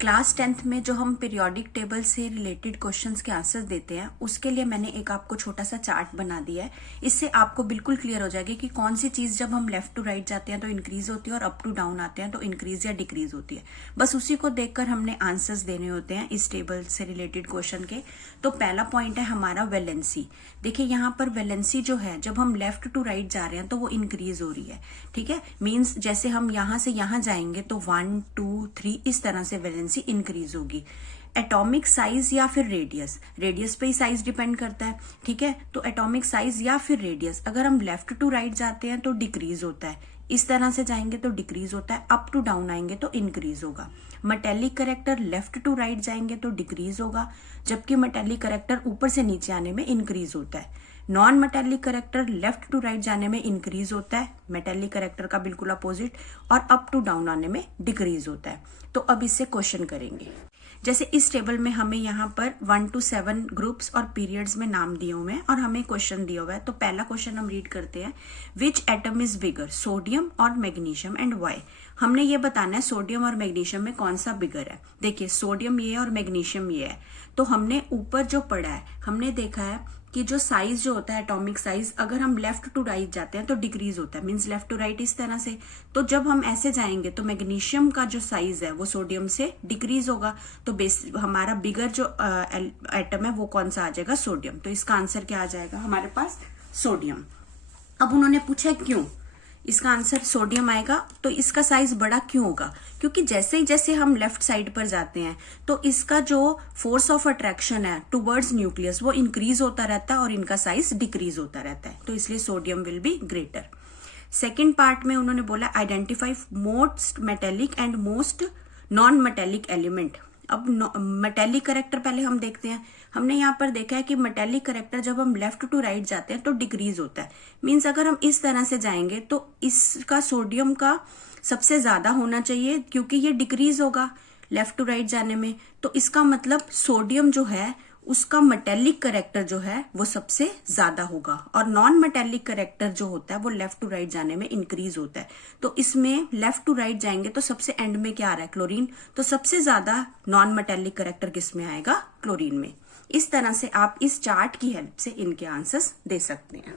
Class 10th में जो हम पीरियोडिक टेबल से रिलेटेड क्वेश्चंस के आंसर्स देते हैं उसके लिए मैंने एक आपको छोटा सा चार्ट बना दिया है। इससे आपको बिल्कुल क्लियर हो जाएगी कि कौन सी चीज जब हम लेफ्ट टू राइट जाते हैं तो इंक्रीज होती है और अप टू डाउन आते हैं तो इंक्रीज या डिक्रीज होती है। बस उसी को देखकर हमने आंसर्स देने होते हैं इस टेबल से रिलेटेड क्वेश्चन के। तो पहला पॉइंट है हमारा वैलेंसी। देखिए यहाँ पर वैलेंसी जो है जब हम लेफ्ट टू राइट जा रहे हैं तो वो इंक्रीज हो रही है। ठीक है, मीन्स जैसे हम यहां से यहां जाएंगे तो 1 2 3 इस तरह से वैलेंसी इंक्रीज होगी। एटॉमिक साइज या फिर रेडियस, रेडियस पे ही साइज डिपेंड करता है। ठीक है, तो एटॉमिक साइज या फिर रेडियस अगर हम लेफ्ट टू राइट जाते हैं तो डिक्रीज होता है, इस तरह से जाएंगे तो डिक्रीज होता है, अप टू डाउन आएंगे तो इंक्रीज होगा। Metallic character left to right जाएंगे तो डिक्रीज होगा, जबकि मेटेलिक करेक्टर ऊपर से नीचे आने में इंक्रीज होता है। Non metallic character left to right जाने में इंक्रीज होता है, मेटेलिक करेक्टर का बिल्कुल अपोजिट, और अप टू डाउन आने में डिक्रीज होता है। तो अब इससे क्वेश्चन करेंगे। जैसे इस टेबल में हमें यहाँ पर 1 to 7 ग्रुप्स और पीरियड्स में नाम दिए हुए हैं और हमें क्वेश्चन दिया हुआ है। तो पहला क्वेश्चन हम रीड करते हैं, विच एटम इज बिगर, सोडियम और मैग्नीशियम एंड वाई। हमने ये बताना है सोडियम और मैग्नीशियम में कौन सा बिगर है। देखिए सोडियम ये है और मैग्नीशियम ये है। तो हमने ऊपर जो पढ़ा है हमने देखा है कि जो साइज जो होता है एटॉमिक साइज अगर हम लेफ्ट टू राइट जाते हैं तो डिक्रीज होता है, मींस लेफ्ट टू राइट इस तरह से। तो जब हम ऐसे जाएंगे तो मैग्नीशियम का जो साइज है वो सोडियम से डिक्रीज होगा। तो हमारा बिगर जो एटम है वो कौन सा आ जाएगा, सोडियम। तो इसका आंसर क्या आ जाएगा हमारे पास, सोडियम। अब उन्होंने पूछा क्यों, इसका आंसर सोडियम आएगा। तो इसका साइज बड़ा क्यों होगा, क्योंकि जैसे ही जैसे हम लेफ्ट साइड पर जाते हैं तो इसका जो फोर्स ऑफ अट्रैक्शन है टुवर्ड्स न्यूक्लियस वो इंक्रीज होता रहता है और इनका साइज डिक्रीज होता रहता है। तो इसलिए sodium will be greater. Second part में उन्होंने बोला identify most metallic and most non metallic element. अब मेटेलिक करेक्टर पहले हम देखते हैं। हमने यहाँ पर देखा है कि मेटेलिक करेक्टर जब हम लेफ्ट टू राइट जाते हैं तो डिक्रीज होता है, मीन्स अगर हम इस तरह से जाएंगे तो इसका सोडियम का सबसे ज्यादा होना चाहिए क्योंकि ये डिक्रीज होगा लेफ्ट टू राइट जाने में। तो इसका मतलब सोडियम जो है उसका मेटेलिक करेक्टर जो है वो सबसे ज्यादा होगा और नॉन मेटेलिक करेक्टर जो होता है वो लेफ्ट टू राइट जाने में इंक्रीज होता है। तो इसमें लेफ्ट टू राइट जाएंगे तो सबसे एंड में क्या आ रहा है, क्लोरीन। तो सबसे ज्यादा नॉन मेटेलिक करेक्टर किस में आएगा, क्लोरीन में। इस तरह से आप इस चार्ट की हेल्प से इनके आंसर्स दे सकते हैं।